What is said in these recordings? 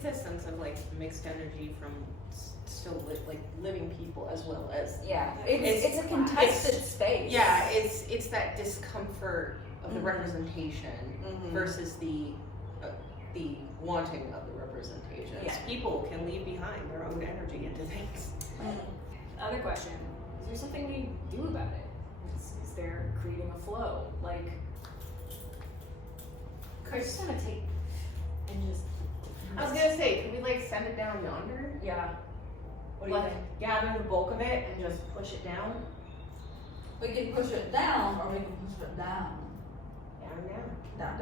It's a sense of like mixed energy from still living people as well as it's a contested space. Yeah, it's that discomfort of the representation versus the wanting of the representation. Yeah. People can leave behind their own energy into things. Other question: is there something we do about it? Is there creating a flow? Like, I just want to take and just. I was gonna say, can we like send it down yonder? Yeah. What do you Like think? gather the bulk of it and just push it down? We can push it down, or we can push it down. Down.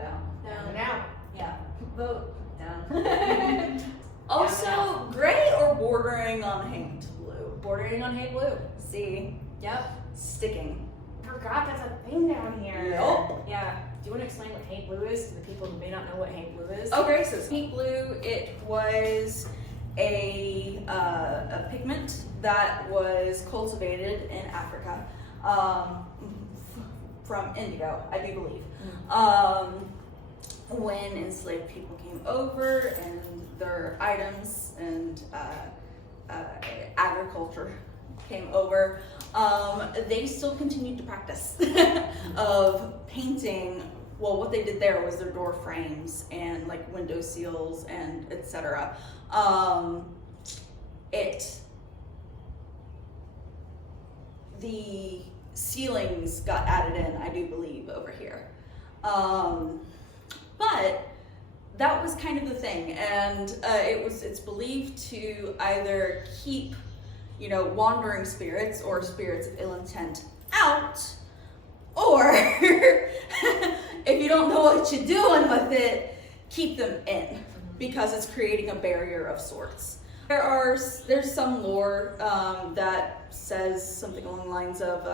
Down. Yeah. Vote down. Also, gray or bordering on haint blue? Bordering on Hey Blue. See? Yep. Sticking. Forgot that's a thing down here. Nope. Yeah. Do you want to explain what Haint Blue is to the people who may not know what Haint Blue is? Okay, so haint blue, it was a pigment that was cultivated in Africa from indigo, I do believe. When enslaved people came over and their items and agriculture came over, they still continued to practice of painting. Well, what they did there was their door frames and like window seals and etc. The ceilings got added in, I do believe, over here. But that was kind of the thing, and it's believed to either keep, wandering spirits or spirits of ill intent out, or if you don't know what you're doing with it, keep them in, because it's creating a barrier of sorts. There's some lore that says something along the lines of,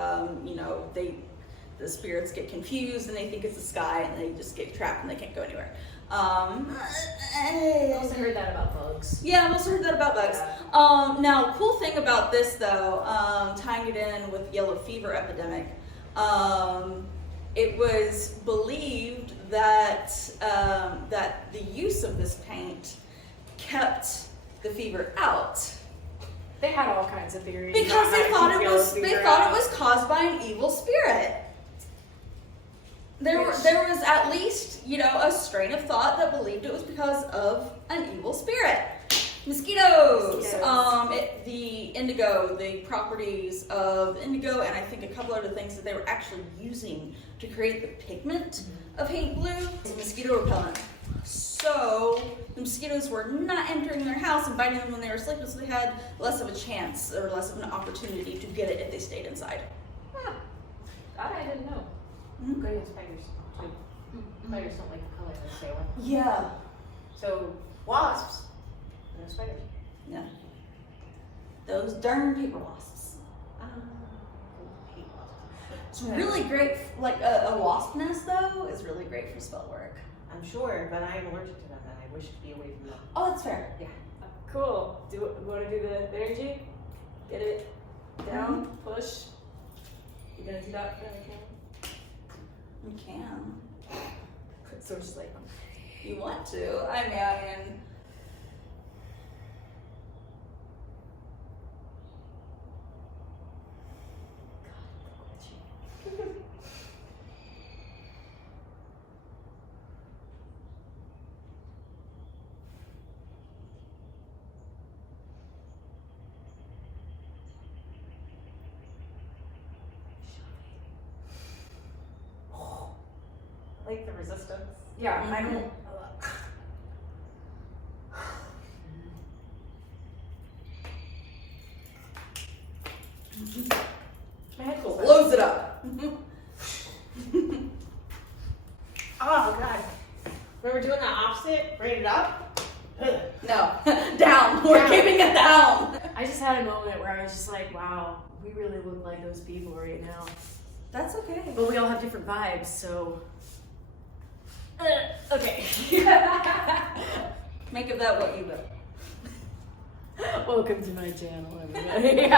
the spirits get confused and they think it's the sky and they just get trapped and they can't go anywhere. I also heard that about bugs. Yeah, I've also heard that about bugs. Now, cool thing about this though, tying it in with yellow fever epidemic, it was believed that that the use of this paint kept the fever out. They had all kinds of theories. Because about how to keep yellow fever it out. was caused by an evil spirit. There was at least, a strain of thought that believed it was because of an evil spirit. Mosquitoes. The indigo, the properties of indigo, and I think a couple other things that they were actually using to create the pigment of haint blue is mosquito repellent. So the mosquitoes were not entering their house and biting them when they were sleeping, so they had less of a chance or less of an opportunity to get it if they stayed inside. That I didn't know. Good at spiders too. Spiders don't like the color they stay with. Yeah. So wasps, no spiders. Yeah. Those darn paper wasps. Hate wasps. It's really great, like a wasp nest though, is really great for spell work. I'm sure, but I am allergic to them and I wish to be away from them. Oh, that's fair. Yeah. Cool. Do you want to do the energy? Get it down, push. You gonna do that? You can. So just like. You want to. I mean. Like the resistance. Yeah, I don't. My head goes Blows it up. Oh god. Remember doing that opposite? Bring it up? Ugh. No. Down. We're keeping it down. I just had a moment where I was just like, wow, we really look like those people right now. That's okay. But we all have different vibes, so. Okay. Make of that what you will. Welcome to my channel, everybody.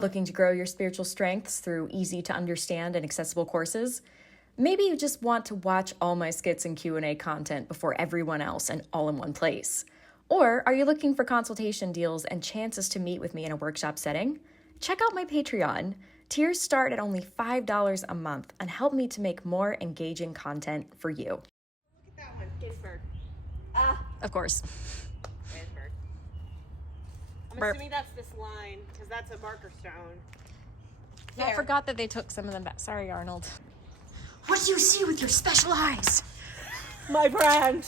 Looking to grow your spiritual strengths through easy to understand and accessible courses? Maybe you just want to watch all my skits and Q&A content before everyone else and all in one place. Or are you looking for consultation deals and chances to meet with me in a workshop setting? Check out my Patreon. Tiers start at only $5 a month and help me to make more engaging content for you. Look at that one. Gettysburg. Of course. Gettysburg. I'm Burp. assuming that's this line, because that's a marker stone. Yeah, I forgot that they took some of them back. Sorry, Arnold. What do you see with your special eyes? My brand.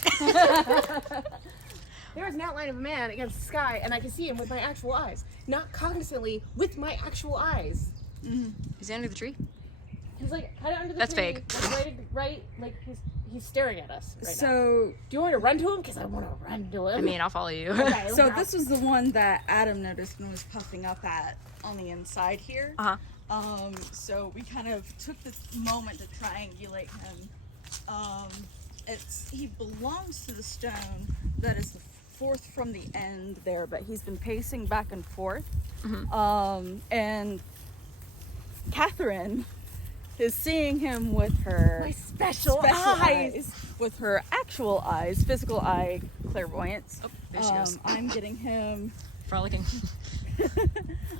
There's an outline of a man against the sky, and I can see him with my actual eyes. Not cognizantly, with my actual eyes. Is he under the tree? He's like kind of under the That's tree. fake. Like, right, like he's staring at us right now. So, Do you want me to run to him? Because I want to run to him. I mean, I'll follow you. Okay, so look out. this was the one that Adam noticed and was puffing up at on the inside here. So we kind of took this moment to triangulate him. He belongs to the stone that is the fourth from the end there, but he's been pacing back and forth. And Catherine is seeing him with her My special eyes. with her actual eyes, physical eye clairvoyance. Oh, there she goes. I'm getting him Frolicking.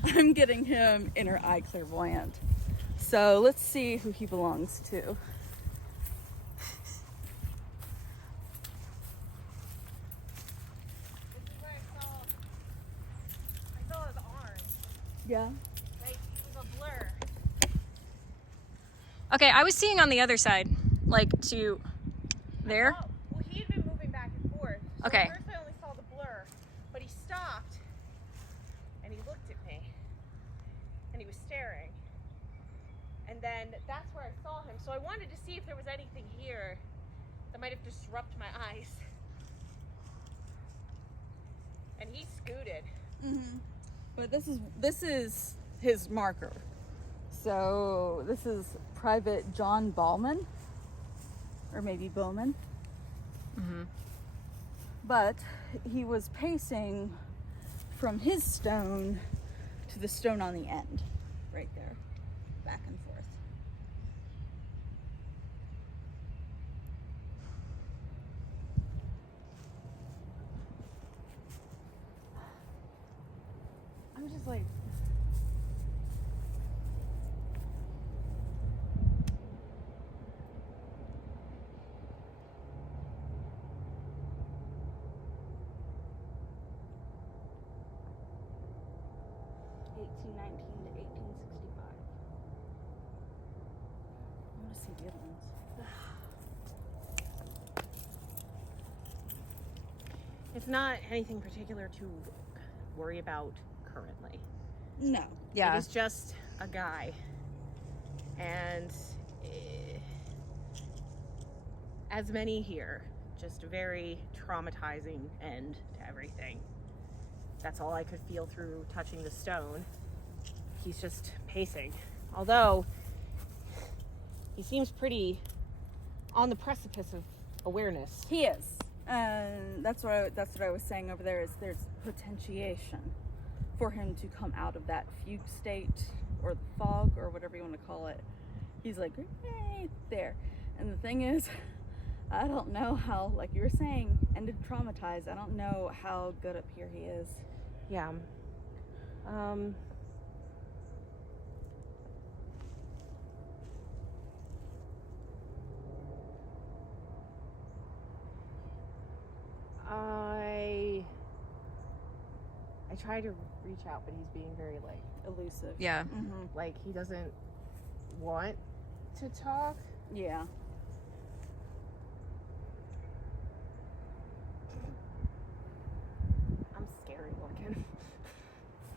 I'm getting him inner eye clairvoyant. So let's see who he belongs to. This is where I saw his arm. Yeah. Like, it was a blur. Okay, I was seeing on the other side, like to there. Oh, well, he had been moving back and forth. So Okay. At first I only saw the blur, but he stopped and he looked at me and he was staring. And then that's where I saw him. So I wanted to see if there was anything here that might have disrupted my eyes. And he scooted. But this is his marker. So this is Private John Ballman, or maybe Bowman. But he was pacing from his stone to the stone on the end, right there, back and forth. I'm just like, to 1865. I want to see the other ones. it's not anything particular to worry about currently. No. It is just a guy. And as many here, just a very traumatizing end to everything. That's all I could feel through touching the stone. He's just pacing. Although, he seems pretty on the precipice of awareness. He is. And that's what I was saying over there is there's potentiation for him to come out of that fugue state or the fog or whatever you want to call it. He's like right there. And the thing is, I don't know how, like you were saying, ended traumatized. I don't know how good up here he is. Yeah. I try to reach out, but he's being very Elusive. Yeah. like he doesn't want to talk. Yeah. I'm scary looking.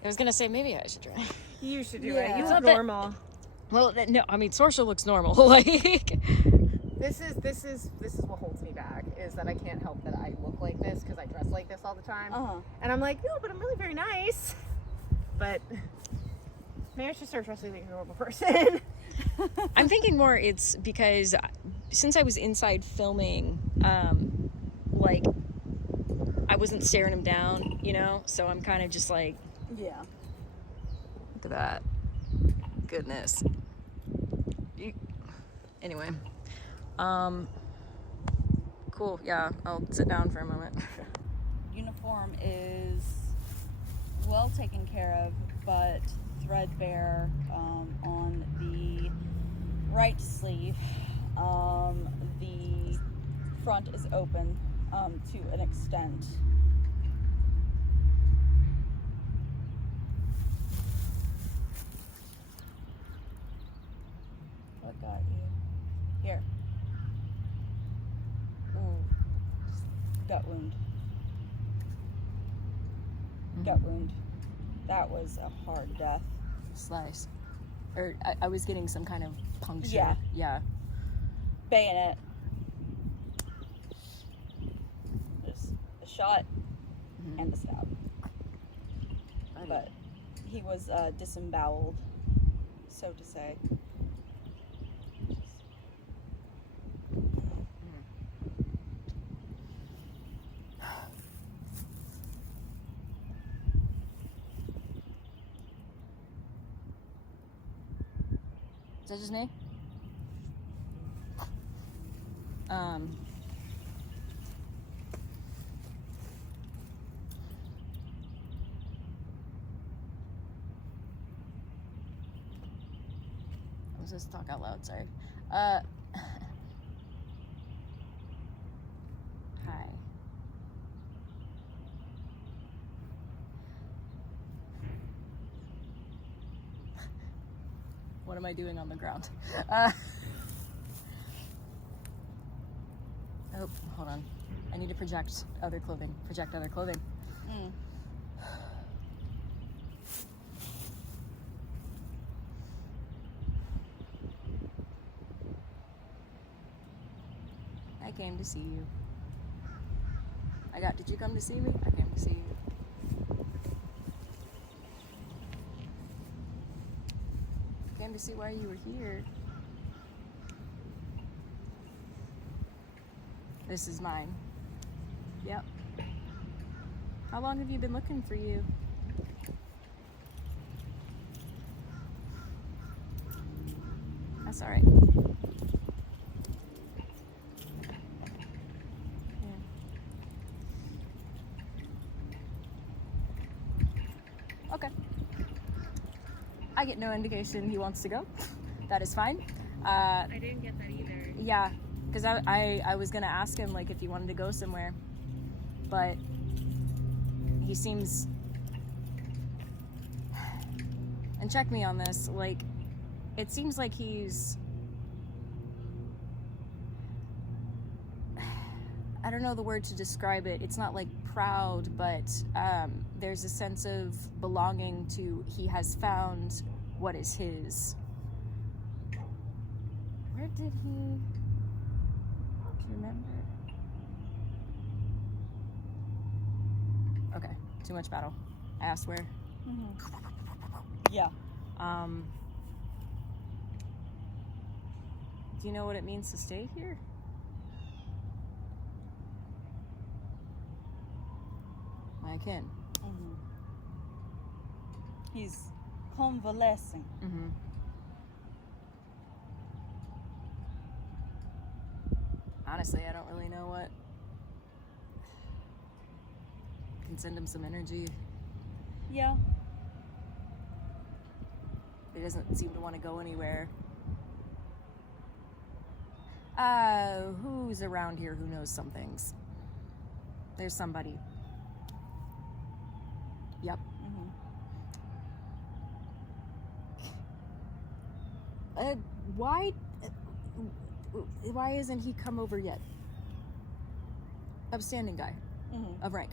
I was gonna say maybe I should try. You should do Yeah. it. You It's look not that- normal. Well, no, I mean Sorsha looks normal. Like, This is what holds me back is that I can't help that I look like this because I dress like this all the time. And I'm like, no, but I'm really very nice. But maybe I should start dressing like a normal person. I'm thinking more it's because since I was inside filming, like I wasn't staring him down, you know, so I'm kind of just like, Yeah. look at that. Goodness. Anyway. Cool. Yeah, I'll sit down for a moment. uniform is well taken care of, but threadbare on the right sleeve. The front is open to an extent. What got you? Here. Ooh. Gut wound. Gut wound. That was a hard death. Slice. Or I was getting some kind of puncture. Yeah. Yeah. Bayonet. Just a shot and a stab. But he was disemboweled, so to say. Is that just me? Let's just talk out loud, sorry. Hi. What am I doing on the ground? Oh, hold on. I need to project other clothing. Project other clothing. I came to see you. Did you come to see me? I came to see you. I came to see why you were here. This is mine. Yep. How long have you been looking for you? That's all right. Yeah. Okay. I get no indication he wants to go. That is fine. I didn't get that either. Yeah. Because I was going to ask him, like, if he wanted to go somewhere. But he seems... And check me on this. Like, it seems like he's... I don't know the word to describe it. It's not, like, proud, but there's a sense of belonging to... He has found what is his. Where did he... Remember? Okay, too much battle. I asked where. Yeah. Do you know what it means to stay here? I can. He's convalescing. Honestly, I don't really know what can send him some energy. Yeah. He doesn't seem to want to go anywhere. Who's around here who knows some things? There's somebody. Yep. Why isn't he come over yet? Upstanding guy. Of rank.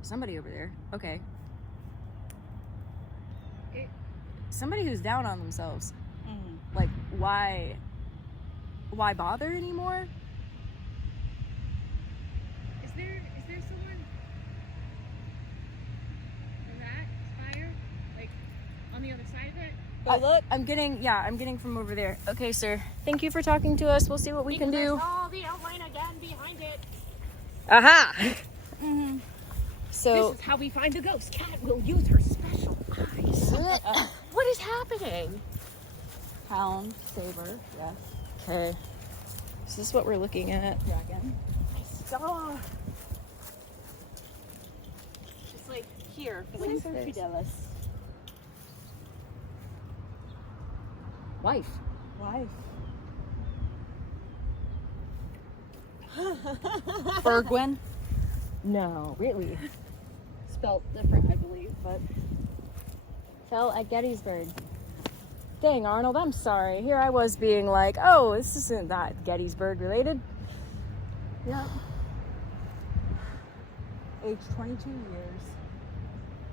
Somebody over there. Okay. Somebody who's down on themselves. Like, why bother anymore? Is there someone in that fire? Like, on the other side of it? Look. I'm getting from over there. Okay, sir. Thank you for talking to us. We'll see what we can do. I saw the outline again behind it. Aha! So This is how we find the ghost. Cat will use her special eyes. What is happening? Hound, saber, yes. okay. Is this what we're looking at? Dragon. Oh. Just like here for like Sophie Dallas. Wife. Bergwin. No, really. Spelled different, I believe, but Fell at Gettysburg. Dang, Arnold, I'm sorry. Here I was being like, oh, this isn't that Gettysburg related. yeah. Age 22 years.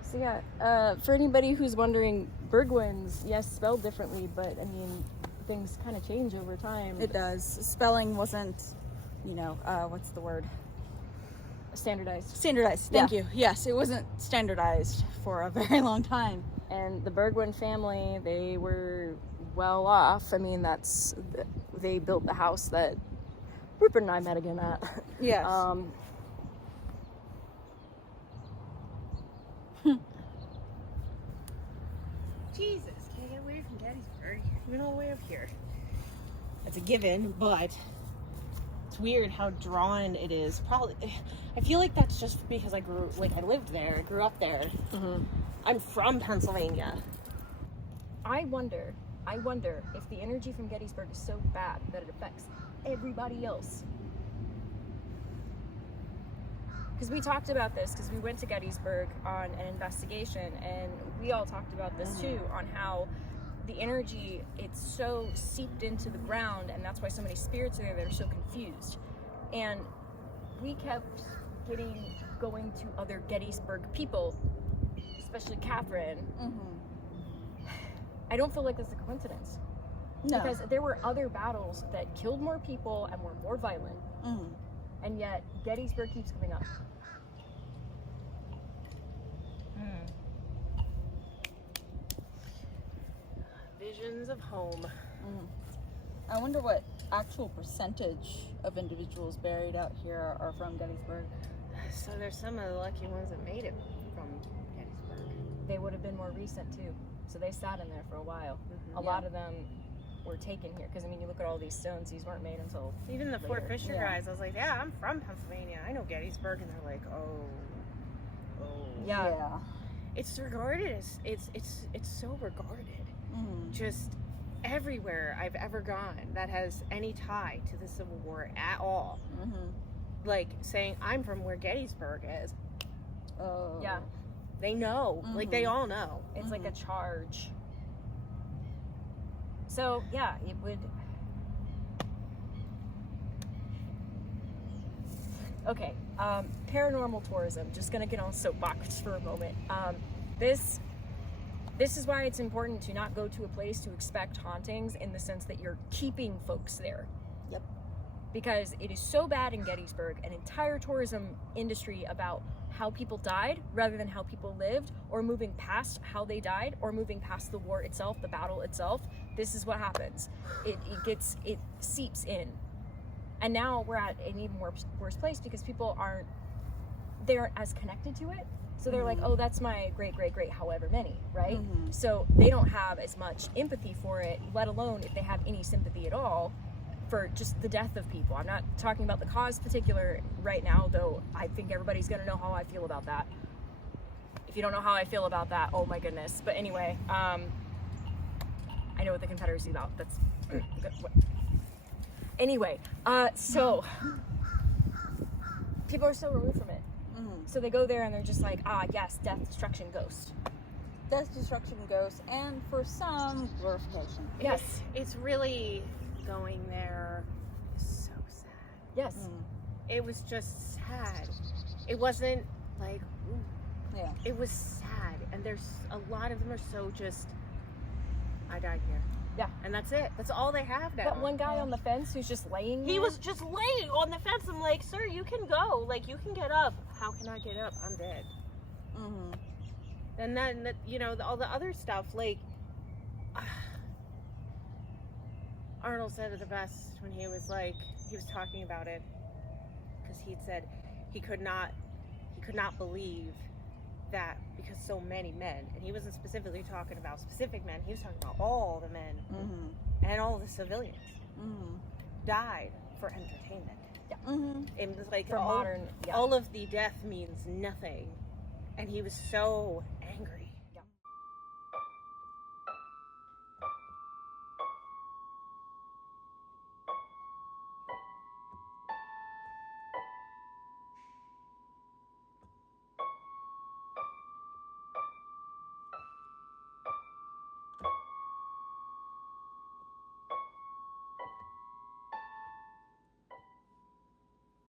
So yeah, for anybody who's wondering, Bergwins, yes, spelled differently, but I mean, things kind of change over time. It does. Spelling wasn't, what's the word? Standardized. Standardized. Thank you. Yes, it wasn't standardized for a very long time. And the Bergwin family, they were well off. I mean, they built the house that Rupert and I met again at. Yes. Jesus, can't get away from Gettysburg. Even all the way up here. That's a given, but it's weird how drawn it is. Probably, I feel like that's just because I lived there, I grew up there. Mm-hmm. I'm from Pennsylvania. I wonder if the energy from Gettysburg is so bad that it affects everybody else. Because we talked about this, because we went to Gettysburg on an investigation, and we all talked about this too, on how the energy, it's so seeped into the ground, and that's why so many spirits are there that are so confused. And we kept going to other Gettysburg people, especially Catherine. I don't feel like that's a coincidence. No. Because there were other battles that killed more people and were more violent, and yet Gettysburg keeps coming up. Visions of home. I wonder what actual percentage of individuals buried out here are from Gettysburg. So there's some of the lucky ones that made it from Gettysburg. They would have been more recent too, so they sat in there for a while. A lot of them were taken here, because I mean, you look at all these stones, these weren't made until Even the later. Fort Fisher guys, I was like, yeah, I'm from Pennsylvania. I know Gettysburg. And they're like, oh. Yeah. It's regarded as, it's so regarded. Just everywhere I've ever gone that has any tie to the Civil War at all. Like saying, I'm from where Gettysburg is. Oh. Yeah. They know. Like, they all know. It's like a charge. So yeah, it would. Okay, paranormal tourism. Just gonna get on soapbox for a moment. This is why it's important to not go to a place to expect hauntings, in the sense that you're keeping folks there. Yep. Because it is so bad in Gettysburg, an entire tourism industry about how people died rather than how people lived, or moving past how they died, or moving past the war itself, the battle itself. This is what happens. It seeps in. And now we're at an even worse place, because people aren't as connected to it. So they're like, oh, that's my great however many, right? So they don't have as much empathy for it, let alone if they have any sympathy at all for just the death of people. I'm not talking about the cause particular right now, though I think everybody's gonna know how I feel about that. If you don't know how I feel about that, oh my goodness. But anyway, I know what the Confederacy is about. That's anyway. So people are so removed from it. So they go there and they're just like, yes, death, destruction, ghost. Death, destruction, ghost, and for some, glorification. Yes. It's really going there so sad. Yes. It was just sad. It wasn't like, ooh. Yeah. It was sad. And there's a lot of them are so just, I died here. Yeah. And that's it. That's all they have now. That one guy on the fence who's just laying there. He was just laying on the fence. I'm like, sir, you can go. Like, you can get up. How can I get up? I'm dead. And then, all the other stuff, like, Arnold said it the best when he was talking about it. Because he'd said he could not believe that, because so many men, and he wasn't specifically talking about specific men, he was talking about all the men and all the civilians died for entertainment. Yeah. It was like For modern, yeah. all of the death means nothing. And he was so angry.